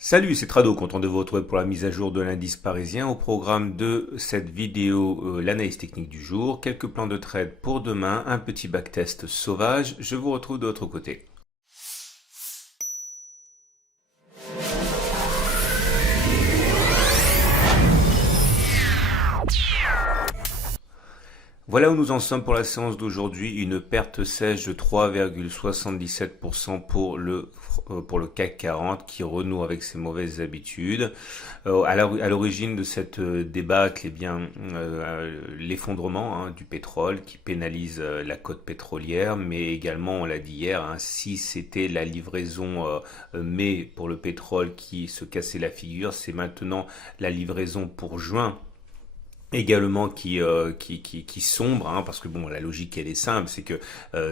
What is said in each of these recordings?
Salut, c'est Trado, content de vous retrouver pour la mise à jour de l'indice parisien. Au programme de cette vidéo, l'analyse technique du jour, quelques plans de trade pour demain, un petit backtest sauvage. Je vous retrouve de l'autre côté. Voilà où nous en sommes pour la séance d'aujourd'hui, une perte sèche de 3,77% pour le CAC 40 qui renoue avec ses mauvaises habitudes. À l'origine de cette débâcle, eh bien, l'effondrement du pétrole qui pénalise la cote pétrolière, mais également, on l'a dit hier, si c'était la livraison mai pour le pétrole qui se cassait la figure, c'est maintenant la livraison pour juin également qui sombre, parce que bon, la logique elle est simple, c'est que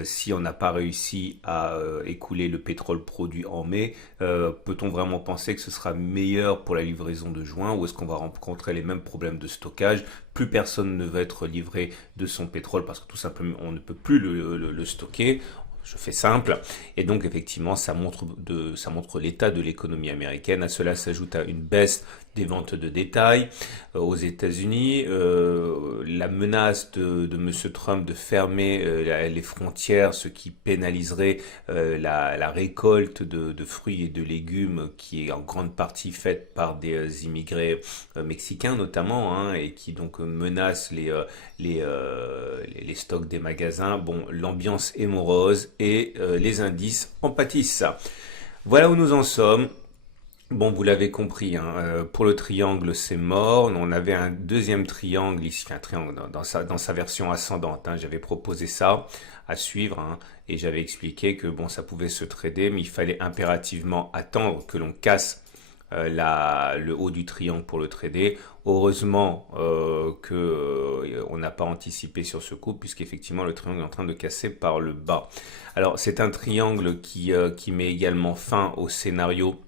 si on n'a pas réussi à écouler le pétrole produit en mai, peut-on vraiment penser que ce sera meilleur pour la livraison de juin, ou est-ce qu'on va rencontrer les mêmes problèmes de stockage? Plus personne ne va être livré de son pétrole parce que tout simplement on ne peut plus le stocker. Je fais simple. Et donc, effectivement, ça montre l'état de l'économie américaine. À cela s'ajoute une baisse des ventes de détail aux États-Unis. La menace de M. Trump de fermer les frontières, ce qui pénaliserait la récolte de fruits et de légumes qui est en grande partie faite par des immigrés mexicains notamment, et qui donc menace les stocks des magasins. Bon, l'ambiance est morose et les indices en pâtissent. Voilà où nous en sommes. Bon, vous l'avez compris, pour le triangle, c'est mort. On avait un deuxième triangle ici, un triangle dans sa version ascendante. J'avais proposé ça à suivre, et j'avais expliqué que bon, ça pouvait se trader, mais il fallait impérativement attendre que l'on casse le haut du triangle pour le trader. Heureusement on n'a pas anticipé sur ce coup, puisqu'effectivement le triangle est en train de casser par le bas. Alors c'est un triangle qui met également fin au scénario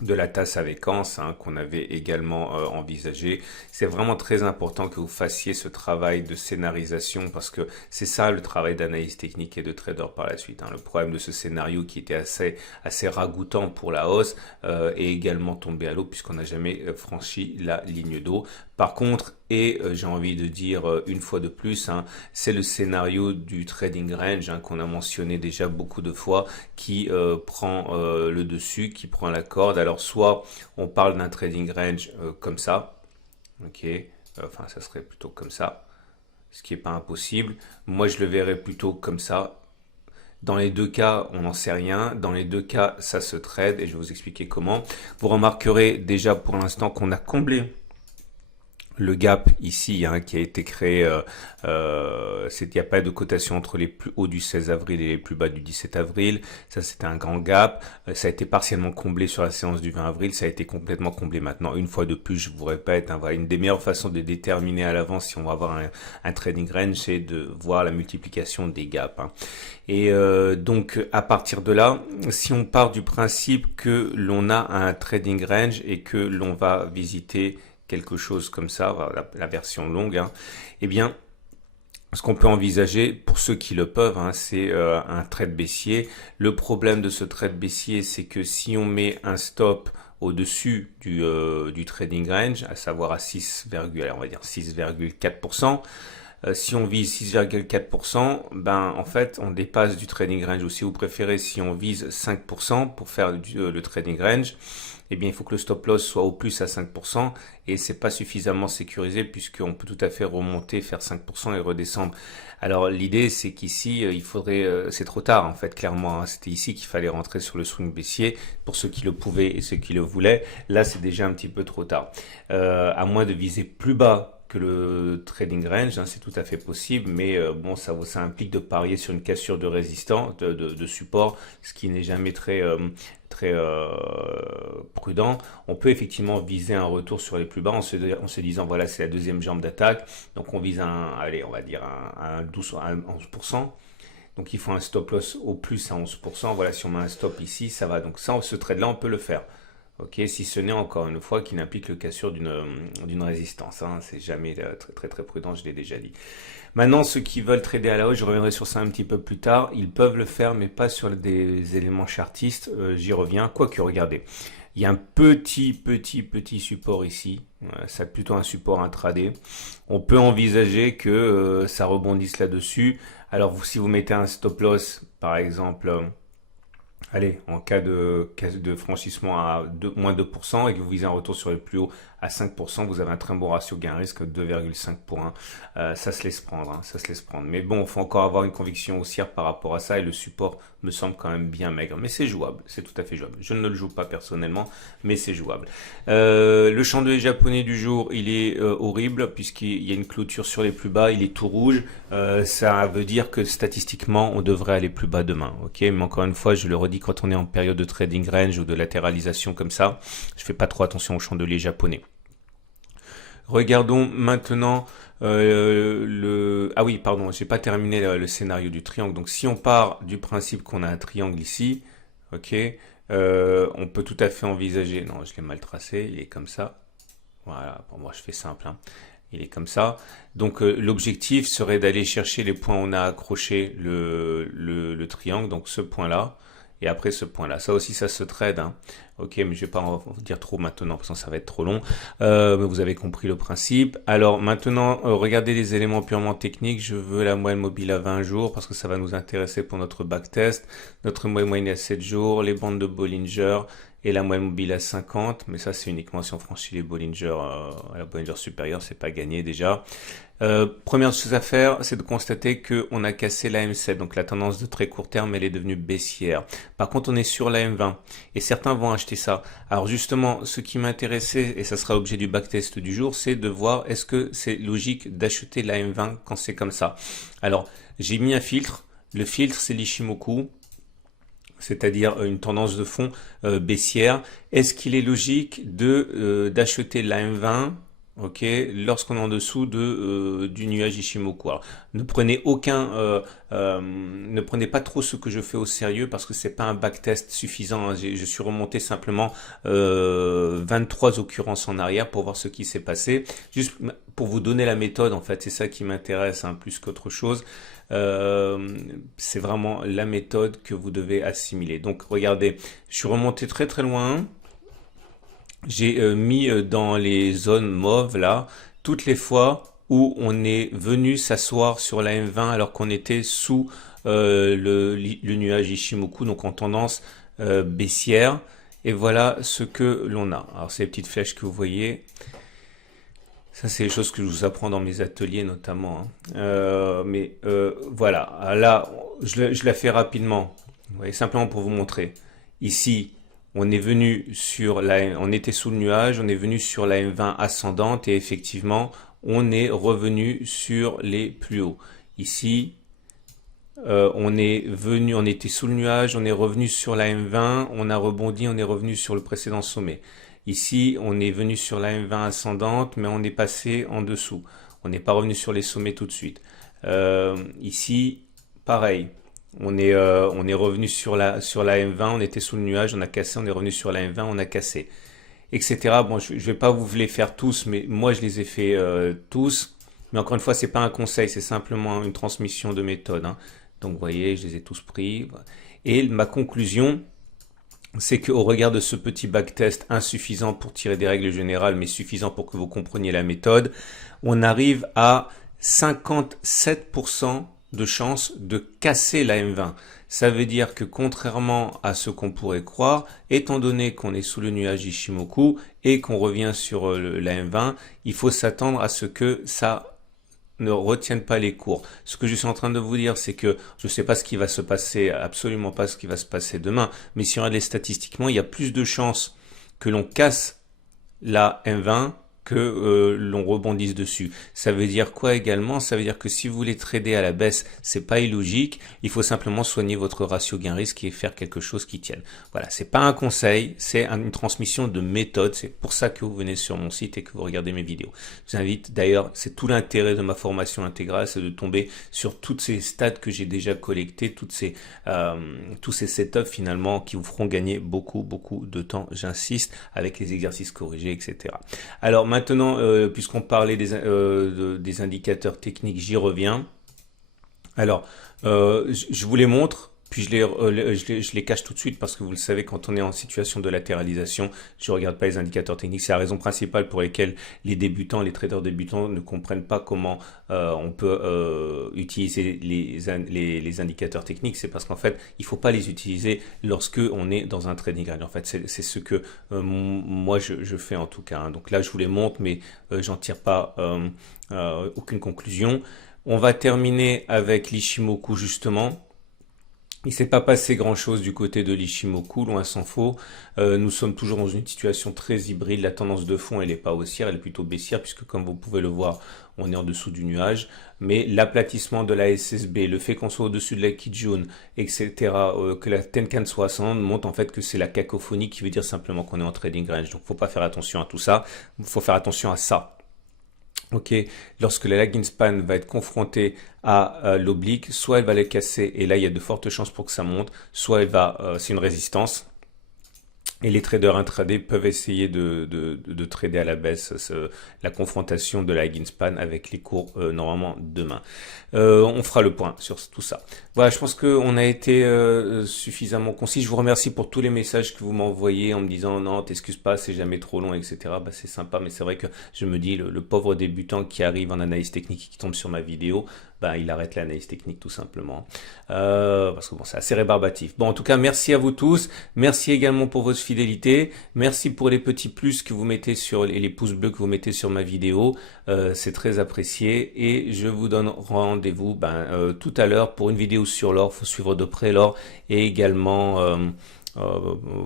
de la tasse avec anse, qu'on avait également envisagé. C'est vraiment très important que vous fassiez ce travail de scénarisation, parce que c'est ça le travail d'analyse technique et de trader par la suite. Le problème de ce scénario qui était assez ragoûtant pour la hausse est également tombé à l'eau, puisqu'on n'a jamais franchi la ligne d'eau. Par contre, et j'ai envie de dire une fois de plus, c'est le scénario du trading range qu'on a mentionné déjà beaucoup de fois, qui prend le dessus, qui prend la corde. Alors soit on parle d'un trading range comme ça, ok, enfin ça serait plutôt comme ça, ce qui n'est pas impossible. Moi je le verrais plutôt comme ça. Dans les deux cas, on n'en sait rien. Dans les deux cas, ça se trade, et je vais vous expliquer comment. Vous remarquerez déjà pour l'instant qu'on a comblé le gap ici qui a été créé, il n'y a pas de cotation entre les plus hauts du 16 avril et les plus bas du 17 avril. Ça, c'était un grand gap. Ça a été partiellement comblé sur la séance du 20 avril. Ça a été complètement comblé maintenant. Une fois de plus, je vous répète, voilà, une des meilleures façons de déterminer à l'avance si on va avoir un trading range, c'est de voir la multiplication des gaps. Et donc, à partir de là, si on part du principe que l'on a un trading range et que l'on va visiter quelque chose comme ça, la version longue, eh bien, ce qu'on peut envisager, pour ceux qui le peuvent, c'est un trade baissier. Le problème de ce trade baissier, c'est que si on met un stop au-dessus du trading range, à savoir à 6,4%, si on vise 6,4%, en fait, on dépasse du trading range. Ou si vous préférez, si on vise 5% pour faire le trading range, eh bien, il faut que le stop loss soit au plus à 5%, et c'est pas suffisamment sécurisé, puisqu'on peut tout à fait remonter, faire 5% et redescendre. Alors, l'idée, c'est qu'ici, il faudrait, c'est trop tard, en fait, clairement, c'était ici qu'il fallait rentrer sur le swing baissier, pour ceux qui le pouvaient et ceux qui le voulaient. Là, c'est déjà un petit peu trop tard. À moins de viser plus bas que le trading range, c'est tout à fait possible, mais bon, ça implique de parier sur une cassure de résistance, de support, ce qui n'est jamais très prudent. On peut effectivement viser un retour sur les plus bas en se disant voilà, c'est la deuxième jambe d'attaque, donc on vise allez, on va dire un 11%. Donc il faut un stop loss au plus à 11%. Voilà, si on met un stop ici, ça va. Donc ça, ce trade là, on peut le faire. Ok, si ce n'est encore une fois qu'il implique le cassure d'une résistance, c'est jamais très très prudent, je l'ai déjà dit. Maintenant, ceux qui veulent trader à la hausse, je reviendrai sur ça un petit peu plus tard, ils peuvent le faire, mais pas sur des éléments chartistes, j'y reviens. Quoique, regardez, Il y a un petit support ici. C'est plutôt un support intraday. On peut envisager que ça rebondisse là-dessus. Alors, si vous mettez un stop loss, par exemple, allez, en cas de franchissement à moins 2% et que vous visez un retour sur le plus haut à 5%, vous avez un très bon ratio gain-risque de 2,5 pour 1. Ça se laisse prendre, hein, ça se laisse prendre. Mais bon, il faut encore avoir une conviction haussière par rapport à ça et le support me semble quand même bien maigre. Mais c'est jouable, c'est tout à fait jouable. Je ne le joue pas personnellement, mais c'est jouable. Le chandelier japonais du jour, il est horrible puisqu'il y a une clôture sur les plus bas, il est tout rouge. Ça veut dire que statistiquement, on devrait aller plus bas demain. Ok, mais encore une fois, je le redis, quand on est en période de trading range ou de latéralisation comme ça, je fais pas trop attention au chandelier japonais. Regardons maintenant ah oui, pardon, j'ai pas terminé le scénario du triangle. Donc si on part du principe qu'on a un triangle ici, ok, on peut tout à fait envisager. Non, je l'ai mal tracé, il est comme ça. Voilà, pour moi je fais simple, hein. Il est comme ça. Donc l'objectif serait d'aller chercher les points où on a accroché le triangle, donc ce point-là. Et après ce point-là, ça aussi ça se trade, hein. Ok, mais je vais pas en dire trop maintenant parce que ça va être trop long. Mais vous avez compris le principe. Alors maintenant, regardez les éléments purement techniques. Je veux la moyenne mobile à 20 jours parce que ça va nous intéresser pour notre backtest. Notre moyenne à 7 jours, les bandes de Bollinger et la moyenne mobile à 50. Mais ça c'est uniquement si on franchit les Bollinger, la Bollinger supérieure, c'est pas gagné déjà. Première chose à faire, c'est de constater qu'on a cassé la M7, donc la tendance de très court terme, elle est devenue baissière. Par contre, on est sur la M20 et certains vont acheter ça. Alors justement, ce qui m'intéressait, et ça sera l'objet du backtest du jour, c'est de voir est-ce que c'est logique d'acheter la M20 quand c'est comme ça. Alors, j'ai mis un filtre. Le filtre, c'est l'Ishimoku, c'est-à-dire une tendance de fond baissière. Est-ce qu'il est logique d'acheter la M20? Ok, lorsqu'on est en dessous du nuage Ishimoku. Alors, ne prenez ne prenez pas trop ce que je fais au sérieux parce que c'est pas un backtest suffisant, hein. Je suis remonté simplement 23 occurrences en arrière pour voir ce qui s'est passé, juste pour vous donner la méthode. En fait, c'est ça qui m'intéresse, hein, plus qu'autre chose. C'est vraiment la méthode que vous devez assimiler. Donc, regardez, je suis remonté très très loin. J'ai mis dans les zones mauves là, toutes les fois où on est venu s'asseoir sur la M20 alors qu'on était sous le nuage Ishimoku, donc en tendance baissière. Et voilà ce que l'on a. Alors ces petites flèches que vous voyez, ça c'est les choses que je vous apprends dans mes ateliers notamment, hein. Voilà, là je la fais rapidement. Vous voyez, simplement pour vous montrer. Ici, on est venu on était sous le nuage, on est venu sur la M20 ascendante et effectivement, on est revenu sur les plus hauts. Ici, on était sous le nuage, on est revenu sur la M20, on a rebondi, on est revenu sur le précédent sommet. Ici, on est venu sur la M20 ascendante, mais on est passé en dessous. On n'est pas revenu sur les sommets tout de suite. Ici, pareil. On est revenu sur la M20, on était sous le nuage, on a cassé, on est revenu sur la M20, on a cassé, etc. Bon, je vais pas vous les faire tous, mais moi je les ai fait tous. Mais encore une fois, c'est pas un conseil, c'est simplement une transmission de méthode, hein. Donc vous voyez, je les ai tous pris. Et ma conclusion, c'est qu'au regard de ce petit backtest insuffisant pour tirer des règles générales, mais suffisant pour que vous compreniez la méthode, on arrive à 57% de chance de casser la M20. Ça veut dire que contrairement à ce qu'on pourrait croire, étant donné qu'on est sous le nuage Ishimoku et qu'on revient sur la M20, il faut s'attendre à ce que ça ne retienne pas les cours. Ce que je suis en train de vous dire, c'est que je ne sais pas ce qui va se passer, absolument pas ce qui va se passer demain, mais si on regarde statistiquement, il y a plus de chances que l'on casse la M20 que l'on rebondisse dessus. Ça veut dire quoi également? Ça veut dire que si vous voulez trader à la baisse, c'est pas illogique. Il faut simplement soigner votre ratio gain-risque et faire quelque chose qui tienne. Voilà, c'est pas un conseil, c'est une transmission de méthode. C'est pour ça que vous venez sur mon site et que vous regardez mes vidéos. Je vous invite, d'ailleurs, c'est tout l'intérêt de ma formation intégrale, c'est de tomber sur toutes ces stats que j'ai déjà collectées, tous ces setups finalement qui vous feront gagner beaucoup de temps, j'insiste, avec les exercices corrigés, etc. Alors maintenant, puisqu'on parlait des indicateurs techniques, j'y reviens. Alors, je vous les montre Puis je les cache tout de suite parce que vous le savez, quand on est en situation de latéralisation, je regarde pas les indicateurs techniques. C'est la raison principale pour laquelle les débutants, les traders débutants ne comprennent pas comment on peut utiliser les indicateurs techniques. C'est parce qu'en fait, il faut pas les utiliser lorsque on est dans un trading range. En fait, c'est ce que moi je fais en tout cas, hein. Donc là, je vous les montre, mais j'en tire pas aucune conclusion. On va terminer avec l'Ichimoku justement. Il s'est pas passé grand-chose du côté de l'Ichimoku, loin s'en faut. Nous sommes toujours dans une situation très hybride. La tendance de fond, elle n'est pas haussière, elle est plutôt baissière, puisque comme vous pouvez le voir, on est en dessous du nuage. Mais l'aplatissement de la SSB, le fait qu'on soit au-dessus de la Kijun, etc., que la Tenkan soit ascendante, montre en fait que c'est la cacophonie qui veut dire simplement qu'on est en trading range. Donc faut pas faire attention à tout ça, il faut faire attention à ça. Ok, lorsque la lagging span va être confrontée à l'oblique, soit elle va les casser et là il y a de fortes chances pour que ça monte, soit elle va, c'est une résistance. Et les traders intraday peuvent essayer de trader à la baisse la confrontation de la lagging span avec les cours normalement demain. On fera le point sur tout ça. Voilà, je pense qu'on a été suffisamment concis. Je vous remercie pour tous les messages que vous m'envoyez en me disant non, t'excuses pas, c'est jamais trop long, etc. Bah, c'est sympa, mais c'est vrai que je me dis le pauvre débutant qui arrive en analyse technique et qui tombe sur ma vidéo, bah, il arrête l'analyse technique tout simplement. Parce que bon, c'est assez rébarbatif. Bon, en tout cas, merci à vous tous. Merci également pour votre fidélité. Merci pour les petits plus que vous mettez sur et les pouces bleus que vous mettez sur ma vidéo. C'est très apprécié. Et je vous donne rendez-vous tout à l'heure pour une vidéo sur l'or. Faut suivre de près l'or et également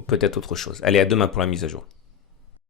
peut-être autre chose. Allez, à demain pour la mise à jour.